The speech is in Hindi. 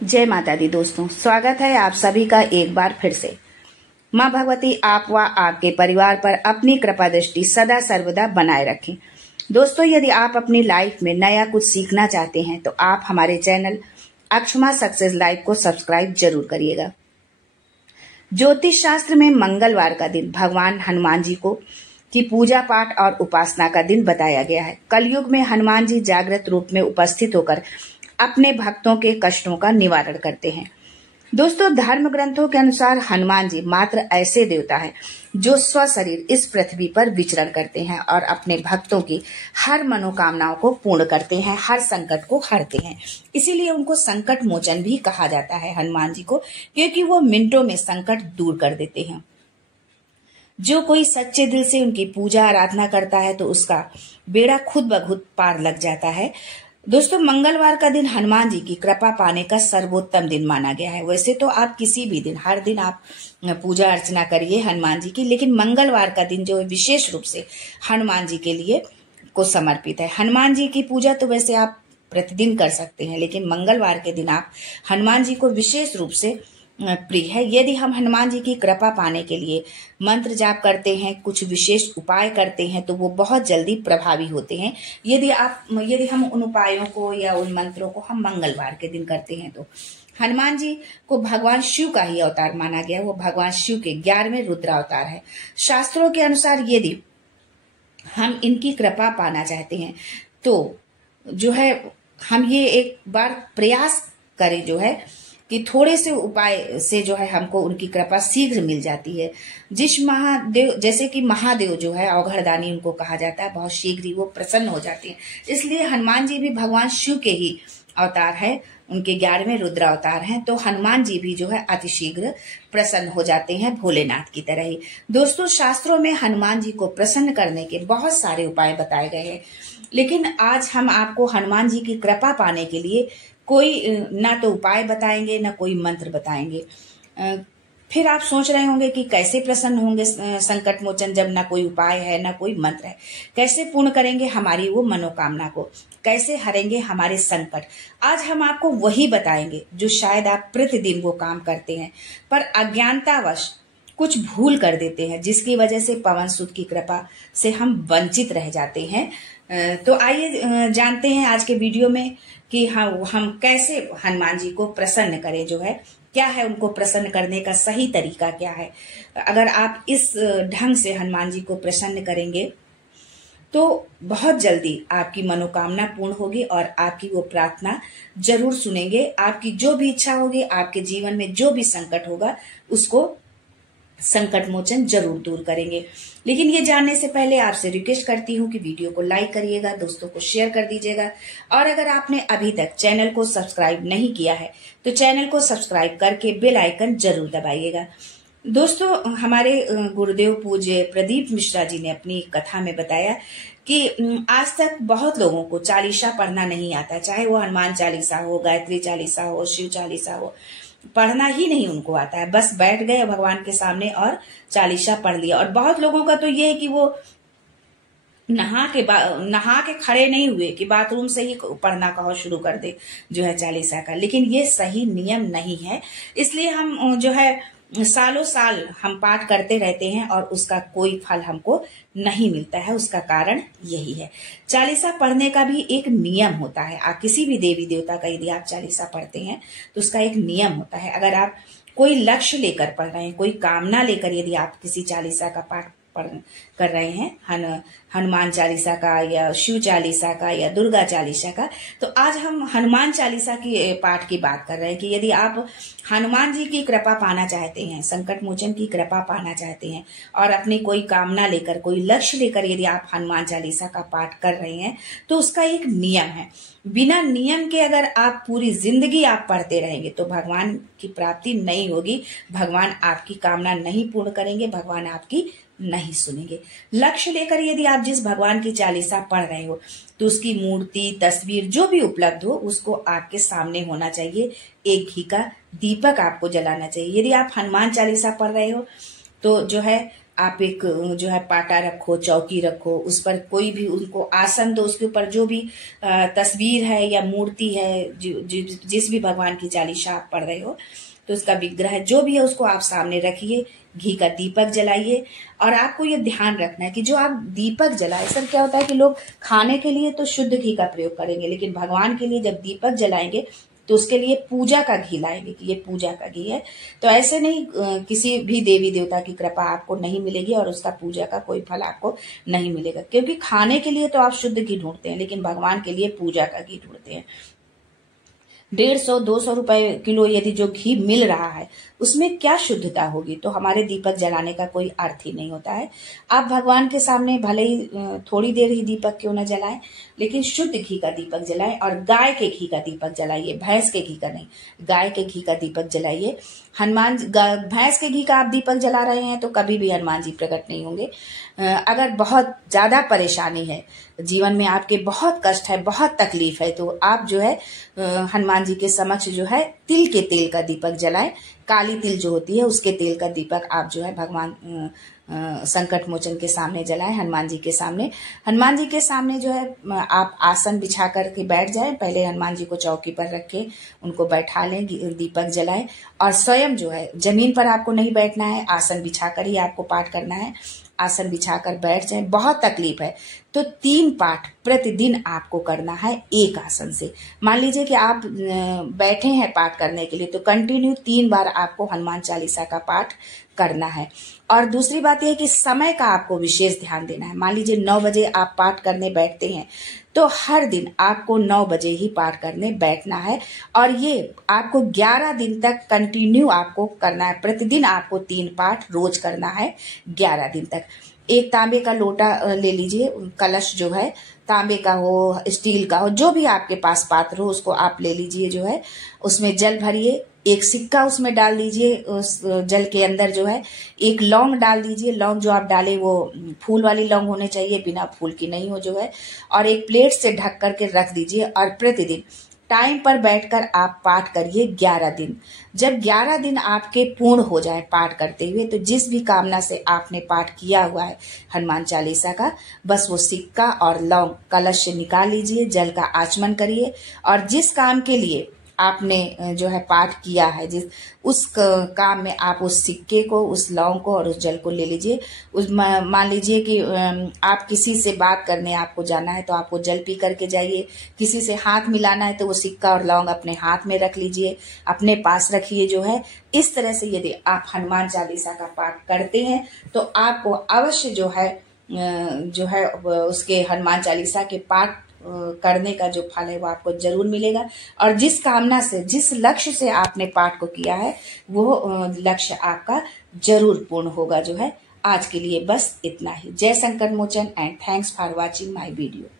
जय माता दी दोस्तों, स्वागत है आप सभी का एक बार फिर से। माँ भगवती आप व आपके परिवार पर अपनी कृपा दृष्टि सदा सर्वदा बनाए रखें। दोस्तों, यदि आप अपनी लाइफ में नया कुछ सीखना चाहते हैं तो आप हमारे चैनल अक्षमा सक्सेस लाइव को सब्सक्राइब जरूर करिएगा। ज्योतिष शास्त्र में मंगलवार का दिन भगवान हनुमान जी को की पूजा पाठ और उपासना का दिन बताया गया है। कलयुग में हनुमान जी जागृत रूप में उपस्थित होकर अपने भक्तों के कष्टों का निवारण करते हैं। दोस्तों, धर्म ग्रंथों के अनुसार हनुमान जी मात्र ऐसे देवता हैं जो स्वशरीर इस पृथ्वी पर विचरण करते हैं और अपने भक्तों की हर मनोकामनाओं को पूर्ण करते हैं, हर संकट को हरते हैं। इसीलिए उनको संकट मोचन भी कहा जाता है हनुमान जी को, क्योंकि वो मिनटों में संकट दूर कर देते हैं। जो कोई सच्चे दिल से उनकी पूजा आराधना करता है तो उसका बेड़ा खुद ब खुद पार लग जाता है। दोस्तों, मंगलवार का दिन हनुमान जी की कृपा पाने का सर्वोत्तम दिन माना गया है। वैसे तो आप किसी भी दिन, हर दिन आप पूजा अर्चना करिए हनुमान जी की, लेकिन मंगलवार का दिन जो है विशेष रूप से हनुमान जी के लिए को समर्पित है। हनुमान जी की पूजा तो वैसे आप प्रतिदिन कर सकते हैं, लेकिन मंगलवार के दिन आप हनुमान जी को विशेष रूप से प्रिय है। यदि हम हनुमान जी की कृपा पाने के लिए मंत्र जाप करते हैं, कुछ विशेष उपाय करते हैं, तो वो बहुत जल्दी प्रभावी होते हैं। यदि हम उन उपायों को या उन मंत्रों को हम मंगलवार के दिन करते हैं तो हनुमान जी को भगवान शिव का ही अवतार माना गया। वो भगवान शिव के 11वें रुद्रावतार है। शास्त्रों के अनुसार यदि हम इनकी कृपा पाना चाहते हैं तो जो है हम ये एक बार प्रयास करें, जो है कि थोड़े से उपाय से जो है हमको उनकी कृपा शीघ्र मिल जाती है। जिस महादेव, जैसे कि महादेव जो है अवघड़दानी उनको कहा जाता है, बहुत शीघ्र ही वो प्रसन्न हो जाते हैं। इसलिए हनुमान जी भी भगवान शिव के ही अवतार है, उनके 11वें रुद्रावतार हैं। तो हनुमान जी भी जो है अतिशीघ्र प्रसन्न हो जाते हैं, भोलेनाथ की तरह ही। दोस्तों, शास्त्रों में हनुमान जी को प्रसन्न करने के बहुत सारे उपाय बताए गए हैं, लेकिन आज हम आपको हनुमान जी की कृपा पाने के लिए कोई ना तो उपाय बताएंगे ना कोई मंत्र बताएंगे। फिर आप सोच रहे होंगे कि कैसे प्रसन्न होंगे संकट मोचन, जब ना कोई उपाय है ना कोई मंत्र है। कैसे पूर्ण करेंगे हमारी वो मनोकामना को, कैसे हरेंगे हमारे संकट। आज हम आपको वही बताएंगे जो शायद आप प्रतिदिन वो काम करते हैं पर अज्ञानतावश कुछ भूल कर देते हैं, जिसकी वजह से पवन सुत की कृपा से हम वंचित रह जाते हैं। तो आइए जानते हैं आज के वीडियो में कि हम कैसे हनुमान जी को प्रसन्न करें, जो है क्या है उनको प्रसन्न करने का सही तरीका क्या है। अगर आप इस ढंग से हनुमान जी को प्रसन्न करेंगे तो बहुत जल्दी आपकी मनोकामना पूर्ण होगी और आपकी वो प्रार्थना जरूर सुनेंगे। आपकी जो भी इच्छा होगी, आपके जीवन में जो भी संकट होगा, उसको संकट मोचन जरूर दूर करेंगे। लेकिन ये जानने से पहले आपसे रिक्वेस्ट करती हूँ कि वीडियो को लाइक करिएगा, दोस्तों को शेयर कर दीजिएगा, और अगर आपने अभी तक चैनल को सब्सक्राइब नहीं किया है तो चैनल को सब्सक्राइब करके बेल आइकन जरूर दबाइएगा। दोस्तों, हमारे गुरुदेव पूज्य प्रदीप मिश्रा जी ने अपनी कथा में बताया कि आज तक बहुत लोगों को चालीसा पढ़ना नहीं आता, चाहे वो हनुमान चालीसा हो, गायत्री चालीसा हो, शिव चालीसा हो, पढ़ना ही नहीं उनको आता है। बस बैठ गए भगवान के सामने और चालीसा पढ़ लिया। और बहुत लोगों का तो ये है कि वो नहा के खड़े नहीं हुए कि बाथरूम से ही पढ़ना कहो शुरू कर दे जो है चालीसा का। लेकिन ये सही नियम नहीं है। इसलिए हम जो है सालों साल हम पाठ करते रहते हैं और उसका कोई फल हमको नहीं मिलता है। उसका कारण यही है। चालीसा पढ़ने का भी एक नियम होता है। आप किसी भी देवी देवता का यदि आप चालीसा पढ़ते हैं तो उसका एक नियम होता है। अगर आप कोई लक्ष्य लेकर पढ़ रहे हैं, कोई कामना लेकर यदि आप किसी चालीसा का पाठ कर रहे हैं, हनुमान चालीसा का या शिव चालीसा का या दुर्गा चालीसा का, तो आज हम हनुमान चालीसा की पाठ की बात कर रहे हैं कि यदि आप हनुमान जी की कृपा पाना चाहते हैं, संकट मोचन की कृपा पाना चाहते हैं और अपनी कोई कामना लेकर, कोई लक्ष्य लेकर यदि आप हनुमान चालीसा का पाठ कर रहे हैं तो उसका एक नियम है। बिना नियम के अगर आप पूरी जिंदगी आप पढ़ते रहेंगे तो भगवान की प्राप्ति नहीं होगी, भगवान आपकी कामना नहीं पूर्ण करेंगे, भगवान आपकी नहीं सुनेंगे। लक्ष्य लेकर यदि आप जिस भगवान की चालीसा पढ़ रहे हो तो उसकी मूर्ति, तस्वीर जो भी उपलब्ध हो उसको आपके सामने होना चाहिए। एक घी का दीपक आपको जलाना चाहिए। यदि आप हनुमान चालीसा पढ़ रहे हो तो जो है आप एक जो है पाटा रखो, चौकी रखो, उस पर कोई भी उनको आसन दो, उसके ऊपर जो भी तस्वीर है या मूर्ति है, जिस भी भगवान की चालीसा आप पढ़ रहे हो तो उसका विग्रह जो भी है उसको आप सामने रखिए, घी का दीपक जलाइए। और आपको ये ध्यान रखना है कि जो आप दीपक जलाए, सर क्या होता है कि लोग खाने के लिए तो शुद्ध घी का प्रयोग करेंगे, लेकिन भगवान के लिए जब दीपक जलाएंगे तो उसके लिए पूजा का घी लाएंगे कि ये पूजा का घी है। तो ऐसे नहीं किसी भी देवी देवता की कृपा आपको नहीं मिलेगी और उसका पूजा का कोई फल आपको नहीं मिलेगा, क्योंकि खाने के लिए तो आप शुद्ध घी ढूंढते हैं, लेकिन भगवान के लिए पूजा का घी ढूंढते हैं। 150-200 रुपए किलो यदि जो घी मिल रहा है उसमें क्या शुद्धता होगी, तो हमारे दीपक जलाने का कोई अर्थ ही नहीं होता है। आप भगवान के सामने भले ही थोड़ी देर ही दीपक क्यों न जलाएं, लेकिन शुद्ध घी का दीपक जलाएं और गाय के घी का दीपक जलाइए, भैंस के घी का नहीं, गाय के घी का दीपक जलाइए। भैंस के घी का आप दीपक जला रहे हैं तो कभी भी हनुमान जी प्रकट नहीं होंगे। अगर बहुत ज्यादा परेशानी है जीवन में, आपके बहुत कष्ट है, बहुत तकलीफ है, तो आप जो है हनुमान जी के समक्ष जो है तिल के तेल का दीपक जलाएं। काली तिल जो होती है उसके तेल का दीपक आप जो है भगवान संकट मोचन के सामने जलाएं, हनुमान जी के सामने। हनुमान जी के सामने जो है आप आसन बिछा करके बैठ जाएं, पहले हनुमान जी को चौकी पर रखें, उनको बैठा लें, दीपक जलाएं और स्वयं जो है जमीन पर आपको नहीं बैठना है, आसन बिछाकर ही आपको पाठ करना है। आसन बिछाकर बैठ जाएं। बहुत तकलीफ है तो 3 पाठ प्रतिदिन आपको करना है एक आसन से। मान लीजिए कि आप बैठे हैं पाठ करने के लिए तो कंटिन्यू 3 बार आपको हनुमान चालीसा का पाठ करना है। और दूसरी बात यह है कि समय का आपको विशेष ध्यान देना है। मान लीजिए 9 बजे आप पाठ करने बैठते हैं तो हर दिन आपको 9 बजे ही पाठ करने बैठना है और ये आपको 11 दिन तक कंटिन्यू आपको करना है। प्रतिदिन आपको 3 पाठ रोज करना है 11 दिन तक। एक तांबे का लोटा ले लीजिए, कलश जो है तांबे का हो, स्टील का हो, जो भी आपके पास पात्र हो उसको आप ले लीजिए, जो है उसमें जल भरिए, एक सिक्का उसमें डाल दीजिए, उस जल के अंदर जो है एक लौंग डाल दीजिए। लौंग जो आप डाले वो फूल वाली लौंग होने चाहिए, बिना फूल की नहीं हो जो है, और एक प्लेट से ढक करके रख दीजिए और प्रतिदिन टाइम पर बैठकर आप पाठ करिए 11 दिन। जब 11 दिन आपके पूर्ण हो जाए पाठ करते हुए तो जिस भी कामना से आपने पाठ किया हुआ है हनुमान चालीसा का, बस वो सिक्का और लौंग कलश से निकाल लीजिए, जल का आचमन करिए और जिस काम के लिए आपने जो है पाठ किया है, उस काम में आप उस सिक्के को, उस लौंग को और उस जल को ले लीजिए। मान लीजिए कि आप किसी से बात करने आपको जाना है तो आपको जल पी करके जाइए, किसी से हाथ मिलाना है तो वो सिक्का और लौंग अपने हाथ में रख लीजिए, अपने पास रखिए जो है। इस तरह से यदि आप हनुमान चालीसा का पाठ करते हैं तो आपको अवश्य जो है उसके हनुमान चालीसा के पाठ करने का जो फल है वो आपको जरूर मिलेगा और जिस कामना से, जिस लक्ष्य से आपने पाठ को किया है वो लक्ष्य आपका जरूर पूर्ण होगा जो है। आज के लिए बस इतना ही। जय Sankat Mochan and thanks for watching my video.